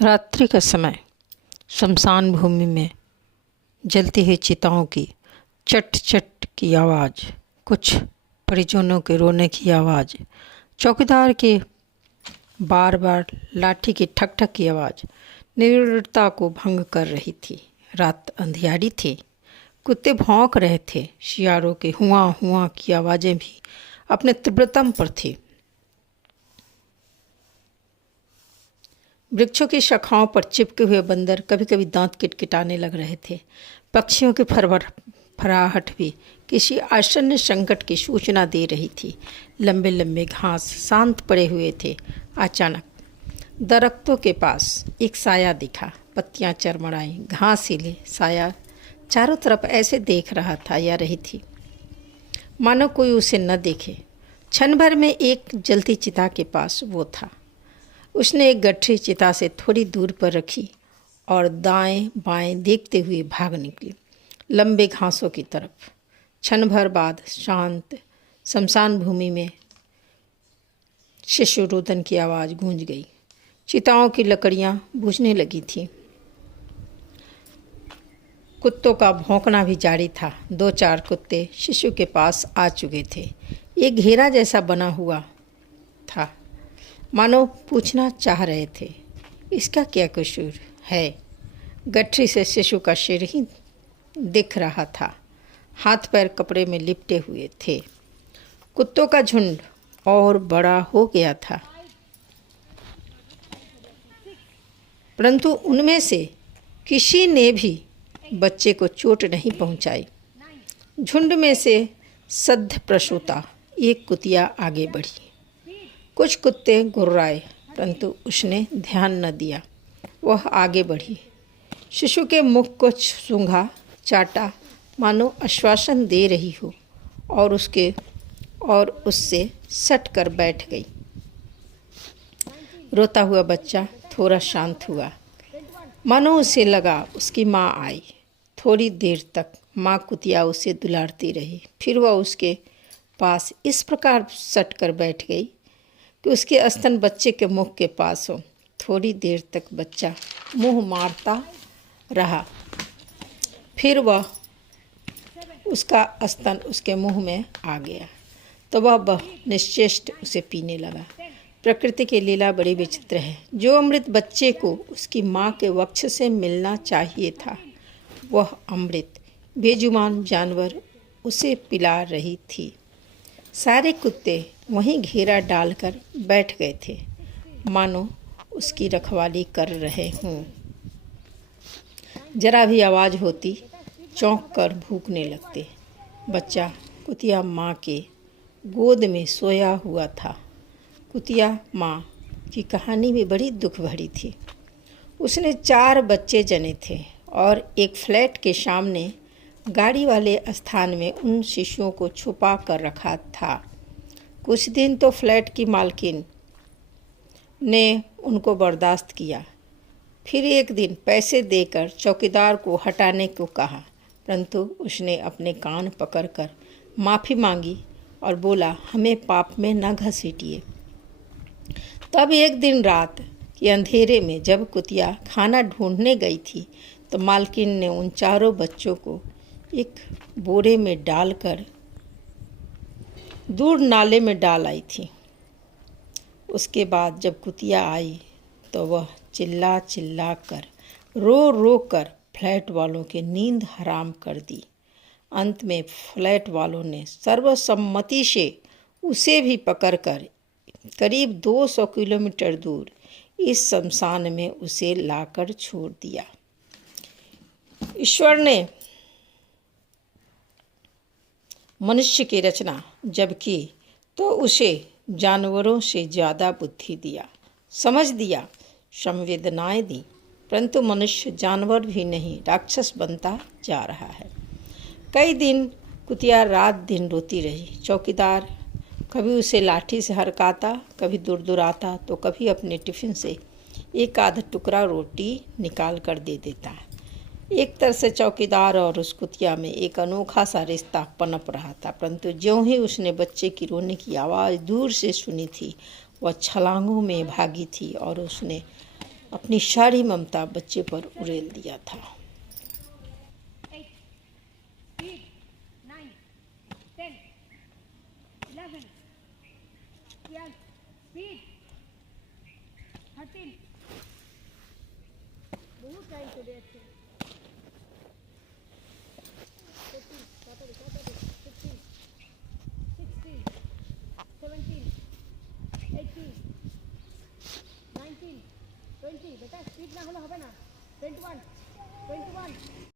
रात्रि का समय, शमशान भूमि में जलती हुई चिताओं की चट चट की आवाज़, कुछ परिजनों के रोने की आवाज़, चौकीदार के बार बार लाठी की ठक ठक की आवाज़ निरवता को भंग कर रही थी। रात अंधियारी थी, कुत्ते भौंक रहे थे, शियारों के हुआ हुआ की आवाज़ें भी अपने तीव्रतम पर थी। वृक्षों की शाखाओं पर चिपके हुए बंदर कभी कभी दांत किटकिटाने लग रहे थे। पक्षियों की फरफराहट भी किसी आसन्न संकट की सूचना दे रही थी। लंबे लंबे घास शांत पड़े हुए थे। अचानक दरख्तों के पास एक साया दिखा। पत्तियां चरमराई, घास हिले। साया चारों तरफ ऐसे देख रहा था या रही थी मानो कोई उसे न देखे। क्षण भर में एक जलती चिता के पास वो था। उसने एक गठरी चिता से थोड़ी दूर पर रखी और दाएं बाएं देखते हुए भाग निकली लंबे घासों की तरफ। क्षण भर बाद शांत शमशान भूमि में शिशु रोदन की आवाज़ गूंज गई। चिताओं की लकड़ियां बुझने लगी थीं। कुत्तों का भौंकना भी जारी था। 2-4 कुत्ते शिशु के पास आ चुके थे। एक घेरा जैसा बना हुआ था, मानो पूछना चाह रहे थे, इसका क्या कसूर है। गठरी से शिशु का सिर ही दिख रहा था। हाथ पैर कपड़े में लिपटे हुए थे। कुत्तों का झुंड और बड़ा हो गया था, परंतु उनमें से किसी ने भी बच्चे को चोट नहीं पहुंचाई। झुंड में से सद्ध प्रसूता एक कुतिया आगे बढ़ी। कुछ कुत्ते गुर्राए, परंतु उसने ध्यान न दिया। वह आगे बढ़ी, शिशु के मुख को सूंघा, चाटा, मानो आश्वासन दे रही हो, और उससे सट कर बैठ गई। रोता हुआ बच्चा थोड़ा शांत हुआ, मानो उसे लगा उसकी माँ आई। थोड़ी देर तक माँ कुतिया उसे दुलारती रही। फिर वह उसके पास इस प्रकार सट कर बैठ गई कि उसके स्तन बच्चे के मुख के पास हो। थोड़ी देर तक बच्चा मुंह मारता रहा। फिर वह उसका स्तन उसके मुंह में आ गया तो वह निश्चेष्ट उसे पीने लगा। प्रकृति की लीला बड़ी विचित्र है। जो अमृत बच्चे को उसकी माँ के वक्ष से मिलना चाहिए था, वह अमृत बेजुबान जानवर उसे पिला रही थी। सारे कुत्ते वहीं घेरा डालकर बैठ गए थे, मानो उसकी रखवाली कर रहे हों। जरा भी आवाज़ होती चौंक कर भूखने लगते। बच्चा कुतिया माँ के गोद में सोया हुआ था। कुतिया माँ की कहानी भी बड़ी दुख भरी थी। उसने 4 बच्चे जने थे और एक फ्लैट के सामने गाड़ी वाले स्थान में उन शिशुओं को छुपा कर रखा था। कुछ दिन तो फ्लैट की मालकिन ने उनको बर्दाश्त किया। फिर एक दिन पैसे देकर चौकीदार को हटाने को कहा, परंतु उसने अपने कान पकड़कर माफ़ी मांगी और बोला, हमें पाप में न घसीटिए। तब एक दिन रात के अंधेरे में जब कुतिया खाना ढूंढने गई थी, तो मालकिन ने उन 4 बच्चों को एक बोरे में डालकर दूर नाले में डाल आई थी। उसके बाद जब कुतिया आई तो वह चिल्ला चिल्ला कर, रो रो कर फ्लैट वालों की नींद हराम कर दी। अंत में फ्लैट वालों ने सर्वसम्मति से उसे भी पकड़कर करीब 200 किलोमीटर दूर इस शमशान में उसे लाकर छोड़ दिया। ईश्वर ने मनुष्य की रचना जब की तो उसे जानवरों से ज़्यादा बुद्धि दिया, समझ दिया, संवेदनाएं दी, परंतु मनुष्य जानवर भी नहीं, राक्षस बनता जा रहा है। कई दिन कुतिया रात दिन रोती रही। चौकीदार कभी उसे लाठी से हरकाता, कभी दुरदुराता, तो कभी अपने टिफ़िन से एक आध टुकड़ा रोटी निकाल कर दे देता। एक तरह से चौकीदार और उस कुतिया में एक अनोखा सा रिश्ता पनप रहा था, परंतु ज्यों ही उसने बच्चे की रोने की आवाज़ दूर से सुनी थी, वह छलांगों में भागी थी और उसने अपनी सारी ममता बच्चे पर उड़ेल दिया था। 8, speed, 9, 10, 11, 12, speed, 13, बहुत टाइम चले अच्छे, 14, 15, 16, 17, 18, 19, 20, बेटा स्पीड ना होले হবে না, 21, 21